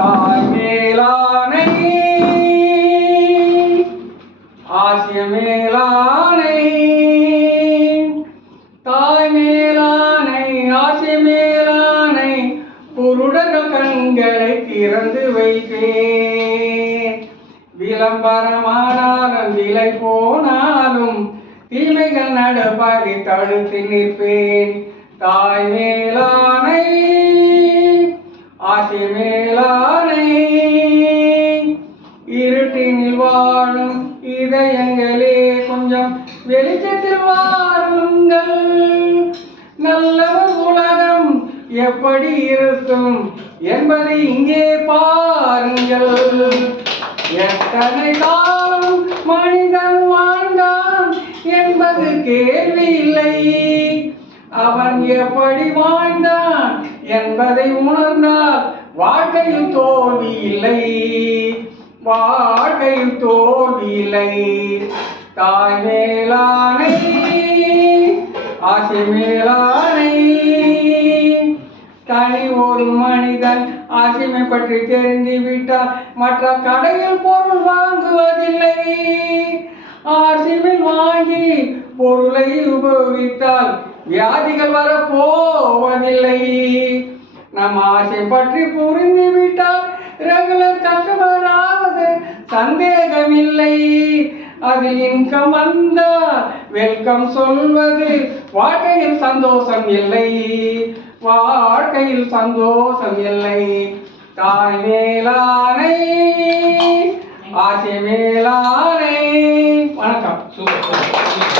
தாய் மேலானை ஆசிய மேலானை தாய் மேலானை ஆசிய மேலானை குருடர்கள் கண்களை திறந்து வைப்பேன். விளம்பரமானாலும் விலை போனாலும் தீமைகள் நடப்பதை தடுத்து நிற்பேன். தாய் மேலானை ஆசிய மேலானை இருட்டினில் வாழும் இதயங்களே கொஞ்சம் வெளிச்சத்தில் வாருங்கள். நல்லவர் உலகம் எப்படி இருக்கும் என்பதை இங்கே பாருங்கள். எத்தனை காலம் மனிதன் வாழ்ந்தான் என்பது கேள்வி இல்லை. அவன் எப்படி வாழ்ந்தான் என்பதை உணர்ந்தால் வாழ்க்கையில் தோல்வி இல்லை. வாழ்க்கையில் தோல்வி இல்லை. தாய் மேலானை ஆசை மேலானை தனி ஒரு மனிதன் ஆசைமை பற்றி தெரிந்து விட்டால் மற்ற கடையில் பொருள் வாங்குவதில்லை. ஆசைமில் வாங்கி பொருளை உபயோகித்தால் வியாதிகள் வரப்போவதில்லை. நம் ஆசை பற்றி புரிந்து விட்டால் ரெகுலர் கஸ்டமர் ஆவது சந்தேகமில்லை. அதில் இன்கம் வந்தால் வெல்கம் சொல்வது வாழ்க்கையில் சந்தோஷம் இல்லை. வாழ்க்கையில் சந்தோஷம் இல்லை. தாய் மேலானை ஆசை மேலானை. வணக்கம்.